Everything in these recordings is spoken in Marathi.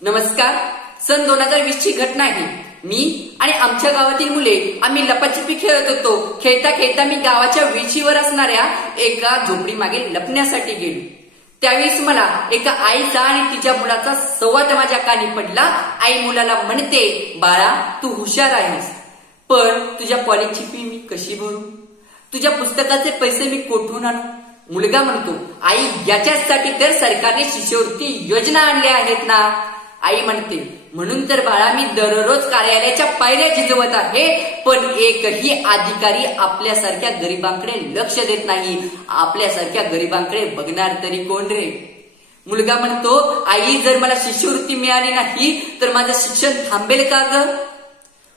नमस्कार. सन 2020 ची घटना आहे. मी आणि आमच्या गावातील मुले आम्ही लपाछपी खेळत होतो. खेळता खेळता मी गावाच्या वेशीवर असणाऱ्या एका झोपडी मागे लपण्यासाठी गेलो. त्यावेळेस मला एका आईचा आणि तिच्या मुलाचा संवाद माझ्या कानी पडला. आई मुलाला म्हणते, बाळा तू हुशार आहेस, पण तुझ्या कॉलेजची फी मी कशी भरू? तुझ्या पुस्तकाचे पैसे मी कोठून आणू? मुलगा म्हणतो, आई याच्यासाठी तर सरकारने शिष्यवृत्ती योजना आणल्या आहेत ना. आई म्हणते, म्हणून तर बाळा मी दररोज कार्यालयाच्या पायऱ्या झिजवत आहे, पण एकही अधिकारी आपल्यासारख्या गरिबांकडे लक्ष देत नाही. आपल्यासारख्या गरिबांकडे बघणार तरी कोण रे? मुलगा म्हणतो, आई जर मला शिष्यवृत्ती मिळाली नाही तर माझं शिक्षण थांबेल का ग?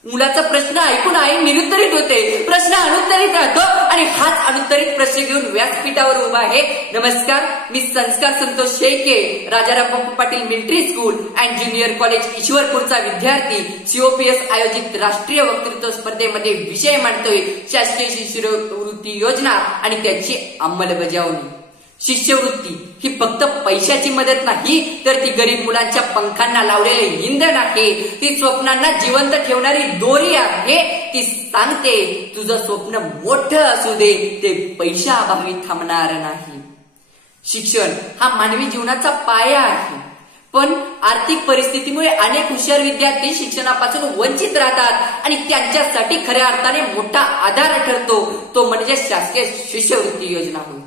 मुलाचा प्रश्न ऐकून आई निरुत्तरित होते. प्रश्न अनुत्तरित राहतो आणि हाच अनुत्तरित प्रश्न घेऊन व्यासपीठावर उभा आहे. नमस्कार, मी Sanskar Santosh Shelke, Rajaram Bapu Patil military school and junior college ईश्वरपूरचा विद्यार्थी. COPS आयोजित राष्ट्रीय वक्तृत्व स्पर्धेमध्ये विषय मांडतोय शासकीय शिष्यवृत्ती योजना आणि त्याची अंमलबजावणी. शिष्यवृत्ती ही फक्त पैशाची मदत नाही, तर ती गरीब मुलांच्या पंखांना लावलेले इंधन आहे. ती स्वप्नांना जिवंत ठेवणारी दोरी आहे. ती सांगते, तुझं स्वप्न मोठं असू दे, ते पैशाअभावी थांबणार नाही. शिक्षण हा मानवी जीवनाचा पाया आहे, पण आर्थिक परिस्थितीमुळे अनेक हुशार विद्यार्थी शिक्षणापासून वंचित राहतात आणि त्यांच्यासाठी खऱ्या अर्थाने मोठा आधार ठरतो तो म्हणजे शासकीय शिष्यवृत्ती योजना होय.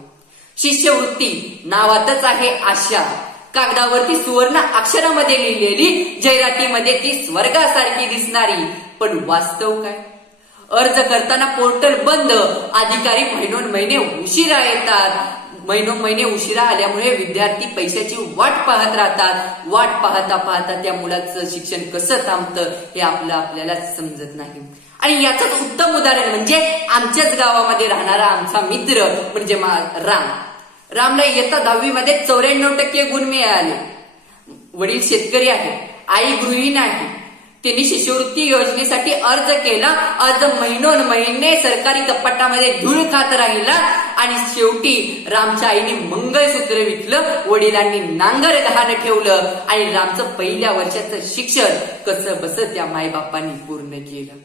शिष्यवृत्ती नावातच आहे आशा. कागदावरती सुवर्ण अक्षरामध्ये लिहिलेली, जाहिरातीमध्ये ती स्वर्गासारखी दिसणारी, पण वास्तव काय? अर्ज करताना पोर्टल बंद, अधिकारी महिने उशिरा येतात. महिने उशिरा आल्यामुळे विद्यार्थी पैशाची वाट पाहत राहतात. वाट पाहता पाहता त्या मुलाचं शिक्षण कसं थांबतं हे आपल्याला समजत नाही. आणि याच उत्तम उदाहरण म्हणजे आमच्याच गावामध्ये राहणारा आमचा मित्र म्हणजे रामला इयत्ता 10वी मध्ये 94% गुण मिळाले. वडील शेतकरी आहे, आई गृहिणी आहे. त्यांनी शिष्यवृत्ती योजनेसाठी अर्ज केला. अर्ज महिने सरकारी कपाटामध्ये धूळ खात राहिला आणि शेवटी रामच्या आईने मंगळसूत्र विकलं, वडिलांनी नांगर गहाण ठेवलं आणि रामचं पहिल्या वर्षाचं शिक्षण कसं बस त्या मायबापांनी पूर्ण केलं.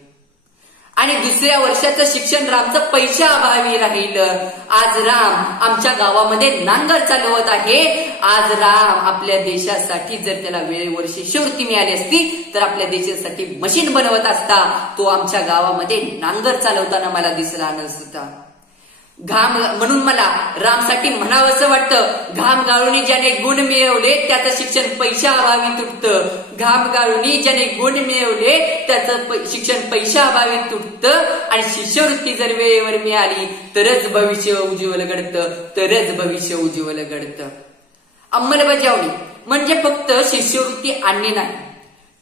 आणि दुसऱ्या वर्षाचं शिक्षण रामचं पैशाअभावी राहिलं. आज राम आमच्या गावामध्ये नांगर चालवत आहे. आज राम आपल्या देशासाठी जर त्याला वेळेवर शिष्यवृत्ती मिळाली असती तर आपल्या देशासाठी मशीन बनवत असता. तो आमच्या गावामध्ये नांगर चालवताना मला दिसला नसता. म्हणून मला रामसाठी म्हणावंसं वाटतं, घाम गाळून ज्याने गुण मिळवले त्याचं शिक्षण पैशाअभावी तुटतं. घाम गाळून ज्याने गुण मिळवले त्याचं शिक्षण पैशाअभावी तुटतं. आणि शिष्यवृत्ती जर वेळेवर मिळाली तरच भविष्य उज्ज्वल घडतं, तरच भविष्य उज्ज्वल घडतं. अंमलबजावणी म्हणजे फक्त शिष्यवृत्ती आणणे नाही,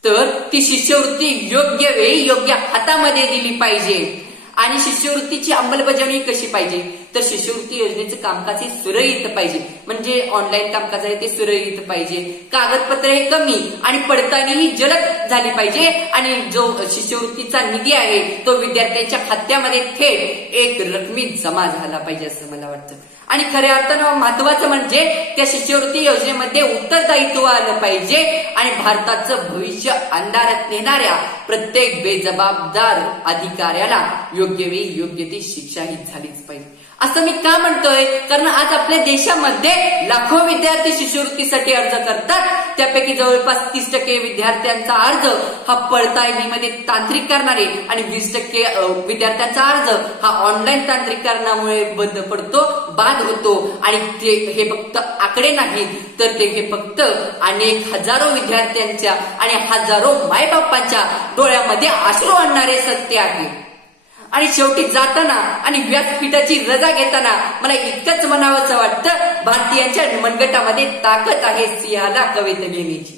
तर ती शिष्यवृत्ती योग्य वेळी योग्य हातामध्ये दिली पाहिजे. आणि शिष्यवृत्तीची अंमलबजावणी कशी पाहिजे, तर शिष्यवृत्ती योजनेचं कामकाज हे सुरळीत पाहिजे. म्हणजे ऑनलाईन कामकाज आहे ते सुरळीत पाहिजे. कागदपत्र हे कमी आणि पडताळणी जलद झाली पाहिजे. आणि जो शिष्यवृत्तीचा निधी आहे तो विद्यार्थ्यांच्या खात्यामध्ये थेट एक रकमी जमा झाला पाहिजे असं मला वाटतं. आणि खऱ्या अर्थानं महत्वाचं म्हणजे त्या शिष्यवृत्ती योजनेमध्ये उत्तरदायित्व आलं पाहिजे. आणि भारताचं भविष्य अंधारात नेणाऱ्या प्रत्येक बेजबाबदार अधिकाऱ्याला योग्य वेळी योग्य ती शिक्षा ही झालीच पाहिजे. असं मी का म्हणतोय, कारण आज आपल्या देशामध्ये लाखो विद्यार्थी शिष्यवृत्तीसाठी अर्ज करतात. त्यापैकी जवळपास 30% विद्यार्थ्यांचा अर्ज हा पडताळणीमध्ये तांत्रिक कारणाने आणि 20% विद्यार्थ्यांचा अर्ज हा ऑनलाईन तांत्रिक कारणामुळे बंद पडतो, बाद होतो. आणि हे फक्त आकडे नाहीत, तर ते हे फक्त अनेक हजारो विद्यार्थ्यांच्या आणि हजारो मायबापांच्या डोळ्यामध्ये अश्रू आणणारे सत्य आहे. आणि शेवटी जाताना आणि व्यासपीठाची रजा घेताना मला इतकंच म्हणावंसं वाटतं, भारतीयांच्या मनगटामध्ये ताकद आहे सिंहाला कवेत घेण्याची.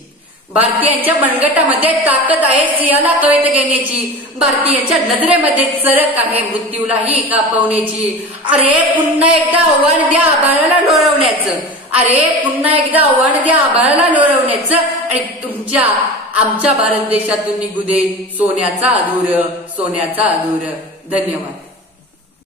भारतीयांच्या मनगटामध्ये ताकद आहे सिंहाला कवेत घेण्याची. भारतीयांच्या नजरेमध्ये चरक आहे मृत्यूलाही कापवण्याची. अरे पुन्हा एकदा आव्हान द्या आभाळाला लोळवण्याचं. अरे पुन्हा एकदा आव्हान द्या आभाळाला लोळवण्याचं. आणि आमच्या भारत देशातून निघू दे सोन्याचा अधूर. धन्यवाद.